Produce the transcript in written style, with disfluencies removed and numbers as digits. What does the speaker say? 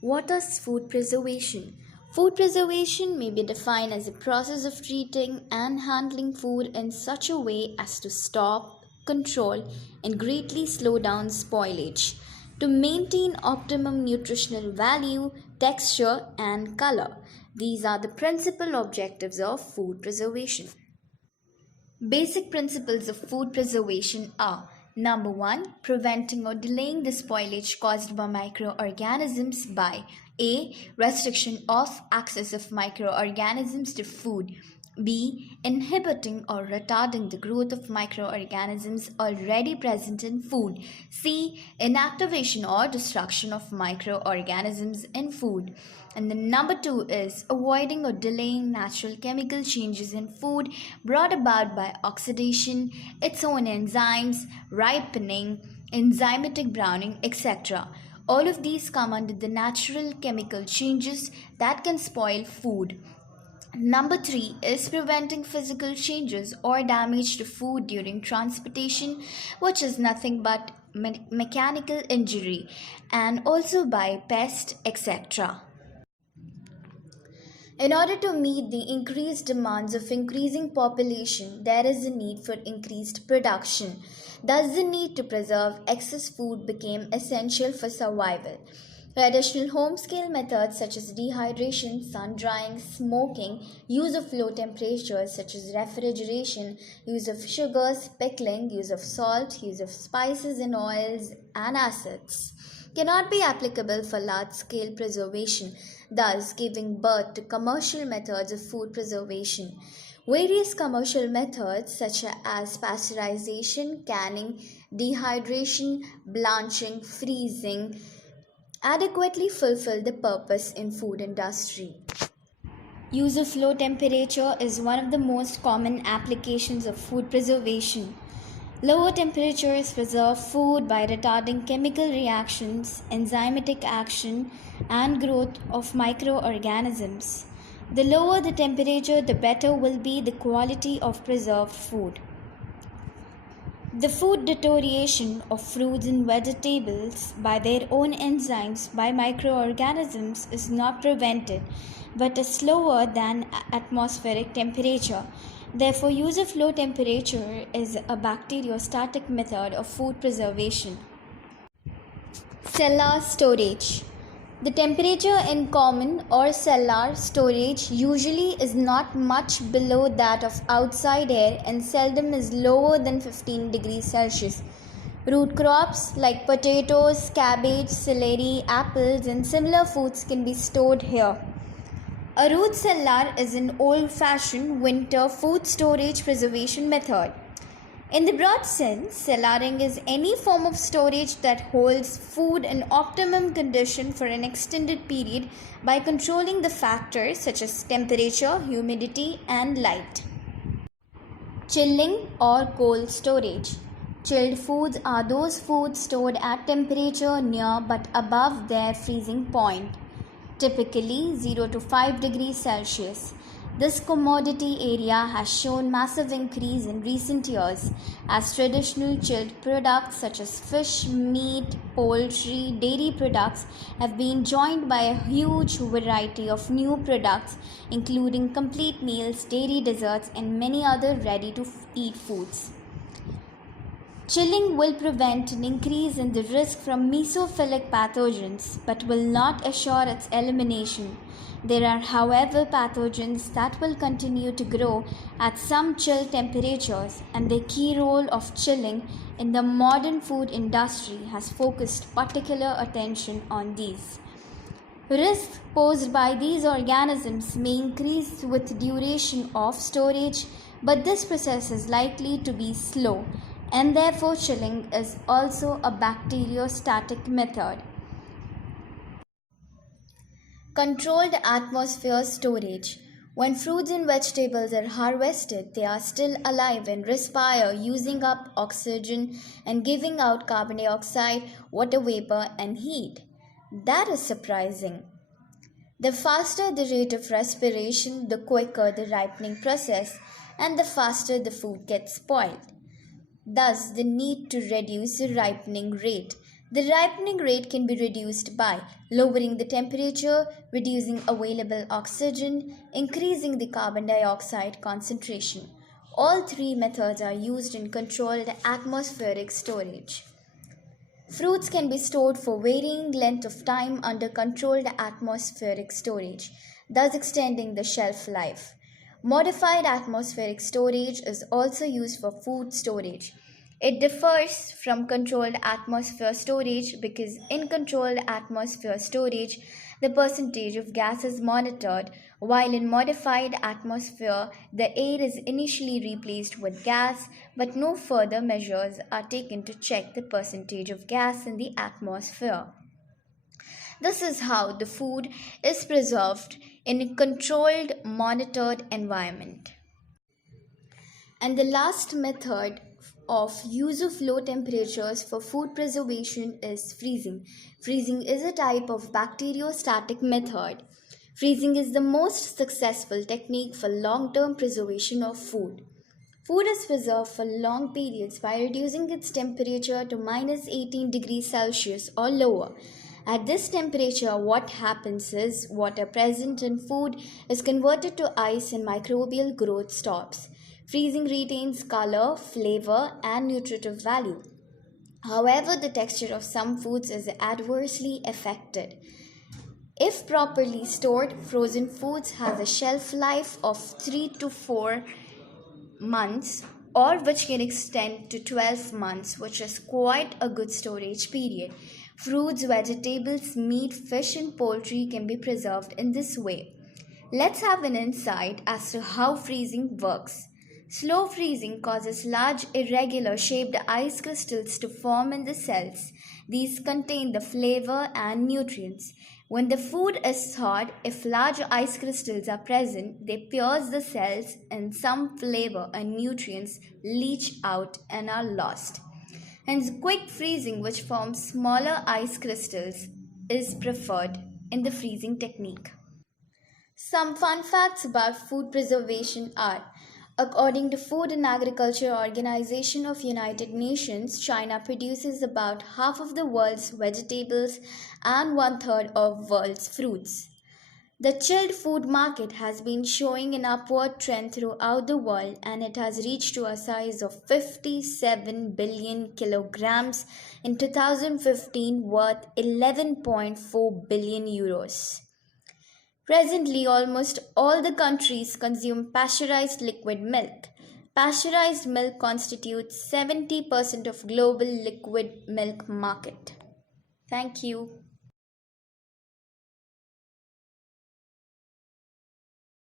What is food preservation? Food preservation may be defined as a process of treating and handling food in such a way as to stop, control, and greatly slow down spoilage to maintain optimum nutritional value, texture, and color. These are the principal objectives of food preservation. Basic principles of food preservation are: number 1, preventing or delaying the spoilage caused by microorganisms by A. Restriction of access of microorganisms to food. B. Inhibiting or retarding the growth of microorganisms already present in food. C. Inactivation or destruction of microorganisms in food. And the number 2 is avoiding or delaying natural chemical changes in food brought about by oxidation, its own enzymes, ripening, enzymatic browning, etc. All of these come under the natural chemical changes that can spoil food. Number 3 is preventing physical changes or damage to food during transportation, which is nothing but mechanical injury, and also by pest, etc. In order to meet the increased demands of increasing population, there is a need for increased production. Thus, the need to preserve excess food became essential for survival. Traditional home-scale methods such as dehydration, sun-drying, smoking, use of low temperatures such as refrigeration, use of sugars, pickling, use of salt, use of spices and oils and acids cannot be applicable for large-scale preservation, thus giving birth to commercial methods of food preservation. Various commercial methods such as pasteurization, canning, dehydration, blanching, freezing adequately fulfill the purpose in food industry. Use of low temperature is one of the most common applications of food preservation. Lower temperatures preserve food by retarding chemical reactions, enzymatic action, and growth of microorganisms. The lower the temperature, the better will be the quality of preserved food. The food deterioration of fruits and vegetables by their own enzymes by microorganisms is not prevented, but is slower than atmospheric temperature. Therefore, use of low temperature is a bacteriostatic method of food preservation. Cellar storage. The temperature in common or cellar storage usually is not much below that of outside air and seldom is lower than 15 degrees Celsius. Root crops like potatoes, cabbage, celery, apples, and similar foods can be stored here. A root cellar is an old-fashioned winter food storage preservation method. In the broad sense, cellaring is any form of storage that holds food in optimum condition for an extended period by controlling the factors such as temperature, humidity, and light. Chilling or cold storage. Chilled foods are those foods stored at temperature near but above their freezing point, typically 0 to 5 degrees Celsius. This commodity area has shown massive increase in recent years as traditional chilled products such as fish, meat, poultry, dairy products have been joined by a huge variety of new products including complete meals, dairy desserts, and many other ready-to-eat foods. Chilling will prevent an increase in the risk from mesophilic pathogens but will not assure its elimination. There are, however, pathogens that will continue to grow at some chill temperatures, and the key role of chilling in the modern food industry has focused particular attention on these. Risks posed by these organisms may increase with duration of storage, but this process is likely to be slow, and therefore chilling is also a bacteriostatic method. Controlled atmosphere storage. When fruits and vegetables are harvested, they are still alive and respire, using up oxygen and giving out carbon dioxide, water vapor, and heat. That is surprising. The faster the rate of respiration, the quicker the ripening process, and the faster the food gets spoiled. Thus, the need to reduce the ripening rate. The ripening rate can be reduced by lowering the temperature, reducing available oxygen, increasing the carbon dioxide concentration. All three methods are used in controlled atmospheric storage. Fruits can be stored for varying length of time under controlled atmospheric storage, thus extending the shelf life. Modified atmospheric storage is also used for food storage. It differs from controlled atmosphere storage because in controlled atmosphere storage, the percentage of gas is monitored, while in modified atmosphere, the air is initially replaced with gas, but no further measures are taken to check the percentage of gas in the atmosphere. This is how the food is preserved in a controlled, monitored environment. And the last method of use of low temperatures for food preservation is freezing. Freezing is a type of bacteriostatic method. Freezing is the most successful technique for long term preservation of food. Food is preserved for long periods by reducing its temperature to minus 18 degrees Celsius or lower. At this temperature, what happens is water present in food is converted to ice and microbial growth stops. Freezing retains color, flavor, and nutritive value. However, the texture of some foods is adversely affected. If properly stored, frozen foods have a shelf life of 3 to 4 months or which can extend to 12 months, which is quite a good storage period. Fruits, vegetables, meat, fish, and poultry can be preserved in this way. Let's have an insight as to how freezing works. Slow freezing causes large irregular shaped ice crystals to form in the cells. These contain the flavor and nutrients. When the food is thawed, if large ice crystals are present, they pierce the cells and some flavor and nutrients leach out and are lost. Hence, quick freezing, which forms smaller ice crystals, is preferred in the freezing technique. Some fun facts about food preservation are: according to Food and Agriculture Organization of United Nations, China produces about half of the world's vegetables and one-third of world's fruits. The chilled food market has been showing an upward trend throughout the world and it has reached to a size of 57 billion kilograms in 2015 worth 11.4 billion euros. Presently, almost all the countries consume pasteurized liquid milk. Pasteurized milk constitutes 70% of global liquid milk market. Thank you.